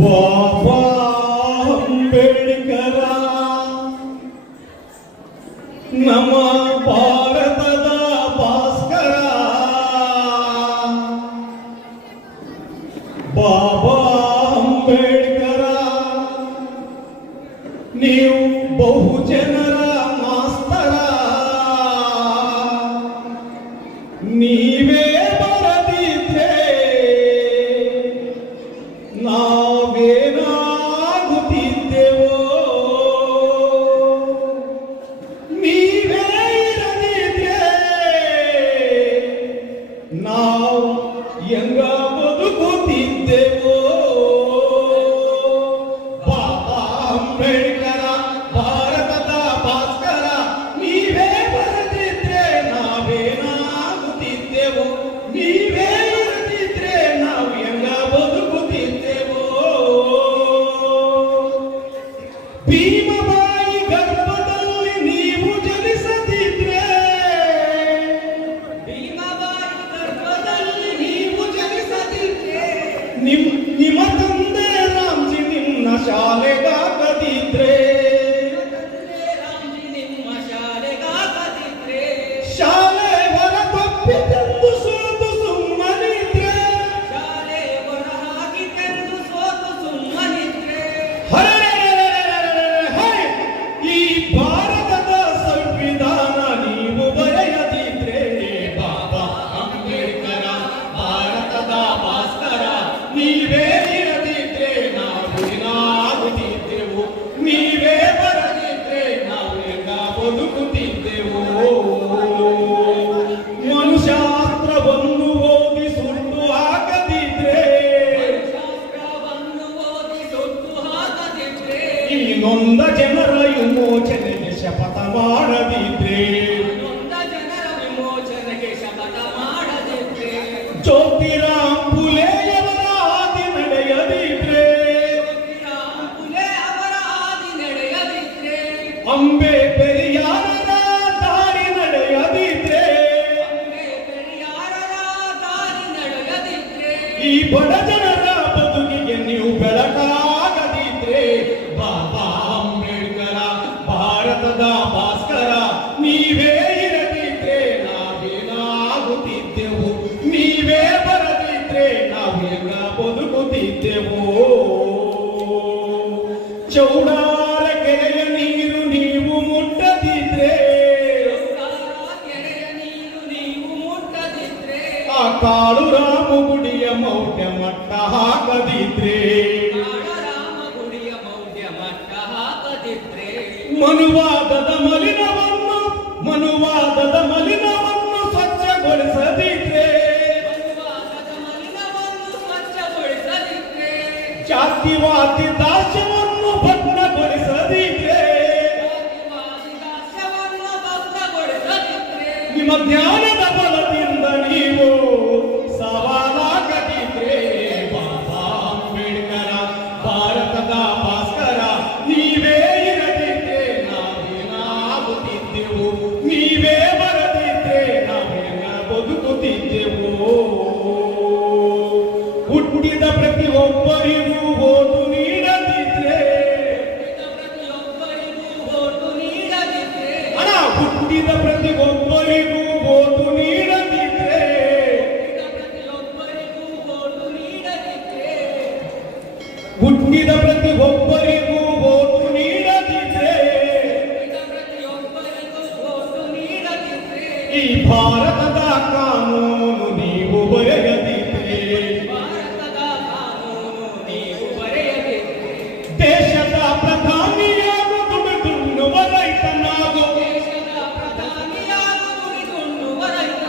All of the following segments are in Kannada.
ಬಾಬಾ ಅಂಬೇಡ್ಕರ ನಮ್ಮ ಭಾರತದ ಭಾಸ್ಕರ. ಬಾಬಾ ಅಂಬೇಡ್ಕರ ನೀವು ಬಹುಜನರ ಮಾಸ್ತರ. ನೀವೇ ಬರದಿದ್ರೆ ನಾವೇನಾಗುತ್ತಿದ್ದೆವೋ. ನೀವೇ ಇರದಿದ್ರೆ ನಾವು ಹೆಂಗ ಬದುಕುತ್ತಿದ್ದೆವೋ. ಬಾಬಾ ಅಂಬೇಡ್ಕರ ಭಾರತದ ಭಾಸ್ಕರ ನೀವೇ ಬರದಿದ್ರೆ ನಾವೇನಾಗುತ್ತಿದ್ದೆವೋ. ನೀವೇ ಇರದಿದ್ರೆ ನಾವು ಹೆಂಗ ಬದುಕುತ್ತಿದ್ದೆವೋ. ಭೀಮಬಾಯಿ ಗರ್ಭದಲ್ಲಿ ನೀವು ಜನಿಸದಿದ್ರೆ, ಭೀಮಬಾಯಿ ಗರ್ಭದಲ್ಲಿ ನೀವು ಜನಿಸದಿದ್ರೆ, ನಿಮ್ಮ ತಂದೆ ರಾಮ್ಜಿ ನಿಮ್ಮ ಶಾಲೆಗಾಗದಿದ್ರೆ, ರಾಮ್ಜಿ ನಿಮ್ಮ ಶಾಲೆಗಾಗದಿದ್ರೆ, ಶಾಲೆ ಹೊರ ತಪ್ಪಿತೆಂದು ಸೋತು ಸುಮ್ಮನಿದ್ರೆ, ಶಾಲೆ ಹೊರ ಹಾಕಿತೆಂದು ಸೋತು ಸುಮ್ಮನಿದ್ರೆ, ಈ ಭಾರತದ ಸಂವಿಧಾನ ನೀವು ಬರೆಯದಿದ್ರೆ, ಬಾಬಾ ಅಂಬೇಡ್ಕರ ಭಾರತದ ಭಾಸ್ಕರ ನೀವೇ ಇರದಿದ್ರೆ ನಾವೇನಾಗುತ್ತಿದ್ದೆವು. ನೀವೇ ಬರದಿದ್ರೆ ನಾವು ಹೆಂಗ ಬದುಕುತ್ತಿದ್ದೆವು. ಮನುಶಾಸ್ತ್ರವನ್ನು ಓದಿ ಸುಟ್ಟು ಹಾಕದಿದ್ರೆ, ಈ ನೊಂದ ಜನರ ವಿಮೋಚನೆಗೆ ಶಪಥ ಮಾಡದಿದ್ರೆ, ಜ್ಯೋತಿರಾಮ್ ಫುಲೆಯವರ ಹಾದಿ ನಡೆಯದಿದ್ರೆ, ಅಂಬೆ ಪೆರಿಯಾರರ ದಾರಿ ನಡೆಯದಿದ್ರೆ, ಈ ಬಡ ಜನರ ಬದುಕಿಗೆ ನೀವು ಬೆಳಕಾಗದಿದ್ರೆ, ಬಾಬಾ ಅಂಬೇಡ್ಕರ ಭಾರತದ ಭಾಸ್ಕರ ನೀವೇ ಇರದಿದ್ರೆ ನಾವೇನಾಗುತ್ತಿದ್ದೆವು. ನೀವೇ ಬರದಿದ್ರೆ ನಾವು ಹೆಂಗ ಬದುಕುತ್ತಿದ್ದೆವು. ಚೌಡಾರ ಕೆರೆಯ ನೀರು ನೀವು ಮುಟ್ಟದಿದ್ರೆ, ಆ ಕಾಳು ರಾಮ ಗುಡಿಯ ಮೌಢ್ಯ ಮಟ್ಟ ಹಾಕದಿದ್ರೆ, ಮನುವಾದದ ಮಲಿನವನ್ನು ಸ್ವಚ್ಛಗೊಳಿಸದಿದ್ರೆ, ಜಾತಿವಾದಿ ದಾಸ್ಯವನ್ನು ಭಗ್ನಗೊಳಿಸದಿದ್ರೆ, ನಿಮ್ಮ ಜ್ಞಾನದ ಬಲದಿಂದ ನೀವು ಸವಾಲಾಗದಿದ್ರೆ, ಬಾಬಾ ಅಂಬೇಡ್ಕರ ಭಾರತದ ಭಾಸ್ಕರ ನೀವೇ ಇರದಿದ್ರೆ ನಾವೇನಾಗುತ್ತಿದ್ದೆವು. ನೀವೇ ಬರದಿದ್ರೆ ನಾವೇನ ಬದುಕುತ್ತಿದ್ದೆವು. ಹುಟ್ಟಿದ ಪ್ರತಿಯೊಬ್ಬರಿಗೂ ಓಟು ನೀಡದಿದ್ರೆ, ಹಣ ಹುಟ್ಟಿದ ಪ್ರತಿಯೊಬ್ಬರಿಗೂ ಓಟು ನೀಡದಿದ್ರೆ, ಹುಟ್ಟಿದ ಪ್ರತಿಯೊಬ್ಬರಿಗೂ ಓಟು ನೀಡದಿದ್ರೆ, ಈ ಭಾರತದ ಕಾನೂನು ನೀವು ಬರೆಯದಿದ್ರೆ, ದೇಶದ ಪ್ರಧಾನಿಯಾಗು ದುಡಿದುಣ್ಣುವ ರೈತನಾಗು, ದೇಶದ ಪ್ರಧಾನಿಯಾಗು ದುಡಿದುಣ್ಣುವ ರೈತ,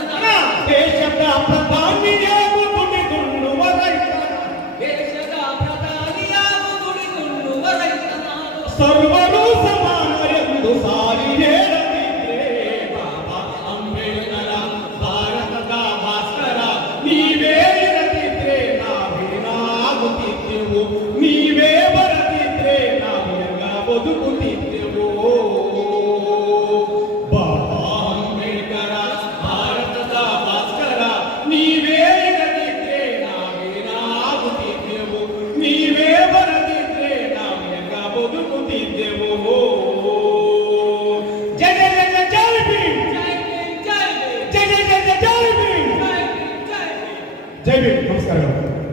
ಜೈ ಭೀಮ್. ನಮಸ್ಕಾರಗಳು.